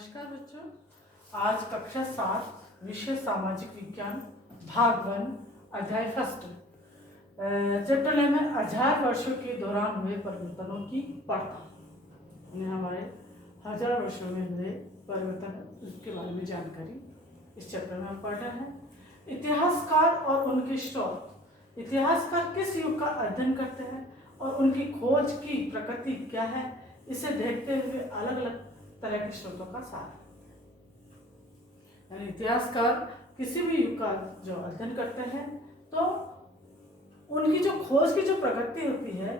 नमस्कार बच्चों। आज कक्षा 7 विषय सामाजिक विज्ञान भाग 1 अध्याय फर्स्ट चैप्टर नेम है 1000 वर्षों के दौरान हुए परिवर्तनों की पड़ताल। हमारे 1000 वर्षों में हुए परिवर्तन उसके बारे में जानकारी इस चैप्टर में हम पढ़ रहे हैं। इतिहासकार और उनके स्रोत। इतिहासकार किस युग का अध्ययन करते हैं और उनकी खोज की प्रकृति क्या है, इसे देखते हुए अलग अलग तरह के स्रोतों का सार। यानी इतिहासकार किसी भी युग का जो अध्ययन करते हैं तो उनकी जो खोज की जो प्रकृति होती है,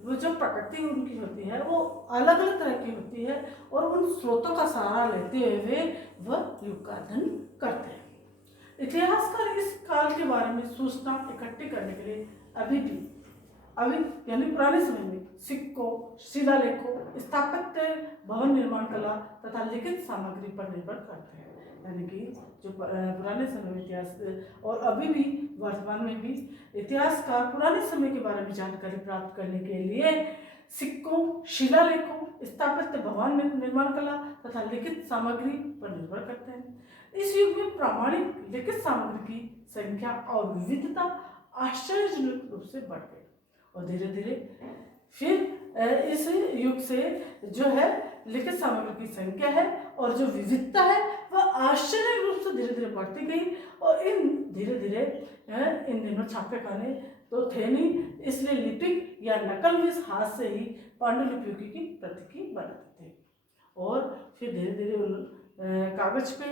वो जो प्रकृति उनकी होती है वो अलग अलग तरह की होती है और उन स्रोतों का सहारा लेते हुए वह युग का अध्ययन करते हैं। इतिहासकार इस काल के बारे में सूचना इकट्ठी करने के लिए अभी यानी पुराने समय में सिक्कों, शिलालेखों, स्थापत्य, भवन निर्माण कला तथा लिखित सामग्री पर निर्भर करते हैं। यानी कि जो पुराने समय में इतिहास और अभी भी वर्तमान में भी इतिहासकार पुराने समय के बारे में जानकारी प्राप्त करने के लिए सिक्कों, शिलालेखों, स्थापत्य, भवन निर्माण कला तथा लिखित सामग्री पर निर्भर करते हैं। इस युग में प्रामाणिक लिखित सामग्री की संख्या और विविधता आश्चर्यजनक रूप से बढ़ गई और धीरे धीरे फिर इस युग से जो है लिखित सामग्री की संख्या है और जो विविधता है वह आश्चर्य रूप से धीरे धीरे बढ़ती गई और इन धीरे धीरे इन दिनों छापे खाने तो थे नहीं, इसलिए लिपिक या नकलविश हाथ से ही पांडुलिपियों की प्रति बनाते थे और फिर धीरे धीरे कागज पे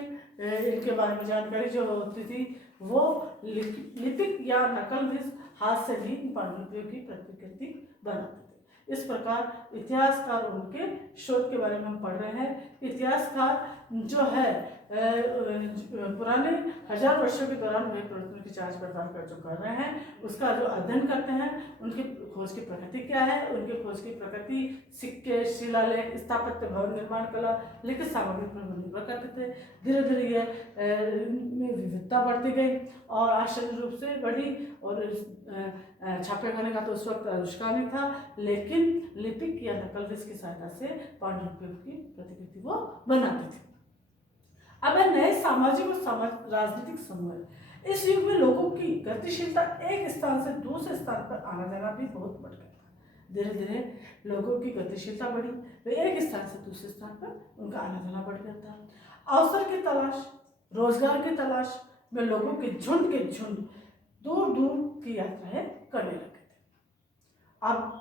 इनके बारे में जानकारी जो होती थी वो लिपिक या नकलविश हाथ से भी पांडुलिपियों की प्रतिकृति बनाते थे। इस प्रकार इतिहासकार उनके शोध के बारे में हम पढ़ रहे हैं। इतिहासकार जो है पुराने 1000 वर्षों के दौरान हुए परिवर्तनों की जांच पड़ताल कर जो कर रहे हैं उसका जो अध्ययन करते हैं, उनकी खोज की प्रकृति क्या है, उनकी खोज की प्रकृति सिक्के, शिलालेख, स्थापत्य, भवन निर्माण कला, लिखित सामग्री पर निर्भर करते थे। धीरे धीरे ये विविधता बढ़ती गई और आश्चर्य रूप से बढ़ी और छापे खाने का तो उस वक्त आविष्कार नहीं था, लेकिन लिपिक या नकलविश की सहायता से पांडुलिपियों की प्रतिकृति वो बनाते थे। अब है नए सामाजिक और राजनीतिक समूह। इस युग में लोगों की गतिशीलता एक स्थान से दूसरे स्थान पर आना जाना भी बहुत बढ़ गया था। धीरे धीरे लोगों की गतिशीलता बढ़ी, वे एक स्थान से दूसरे स्थान पर उनका आना जाना बढ़ गया था। अवसर की तलाश, रोजगार की तलाश में लोगों के झुंड दूर दूर की यात्राएं करने लगे थे। अब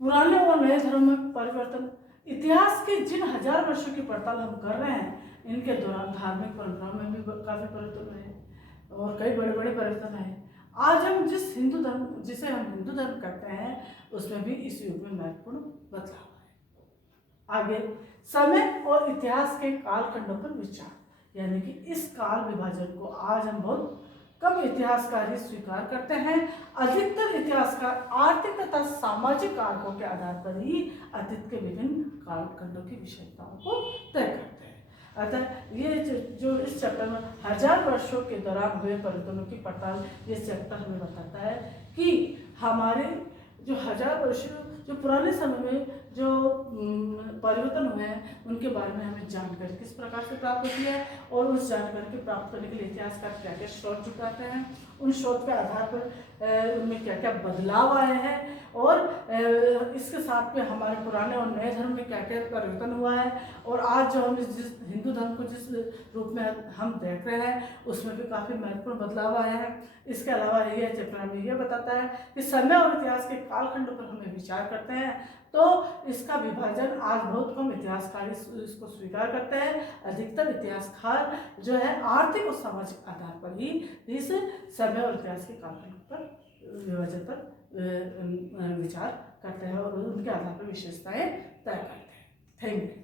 पुराने और नए धर्म में परिवर्तन। इतिहास के जिन 1000 वर्षों की पड़ताल हम कर रहे हैं इनके दौरान धार्मिक परंपराओं में भी काफी परिवर्तन हुए और कई बड़े बड़े परिवर्तन आए। आज हम जिसे हम हिंदू धर्म कहते हैं उसमें भी इस युग में महत्वपूर्ण बदलाव आए। आगे समय और इतिहास के कालखंडों पर विचार, यानी कि इस काल विभाजन को आज हम बहुत कम इतिहासकार ही स्वीकार करते हैं। अधिकतर इतिहासकार आर्थिक तथा सामाजिक कारकों के आधार पर ही अतीत के विभिन्न कालखंडों की विशेषताओं को तय करते हैं। अतः ये जो इस चैप्टर में 1000 वर्षों के दौरान हुए परिवर्तनों की पड़ताल, ये चैप्टर हमें बताता है कि हमारे जो 1000 वर्ष जो पुराने समय में जो परिवर्तन हुए हैं उनके बारे में हमें जानकारी किस प्रकार से प्राप्त होती है और उस जानकारी को प्राप्त करने के लिए इतिहासकार क्या क्या स्रोत जुटाते हैं, उन स्रोत के आधार पर उनमें क्या क्या बदलाव आए हैं और इसके साथ में हमारे पुराने और नए धर्म में क्या क्या परिवर्तन हुआ है और आज जो हम जिस हिंदू धर्म को जिस रूप में हम देख रहे हैं उसमें भी काफ़ी महत्वपूर्ण बदलाव आए हैं। इसके अलावा यह चैप्टर हमें यह बताता है कि समय और इतिहास के कालखंड पर हमें विचार करते हैं तो इसका विभाजन आज बहुत कम इतिहासकार इसको स्वीकार करते हैं। अधिकतर इतिहासकार जो है आर्थिक और सामाजिक आधार पर ही इस समय और इतिहास के कालखंड पर विभाजन पर विचार करते हैं और उनके आधार पर विशेषताएं तय करते हैं। Thank you.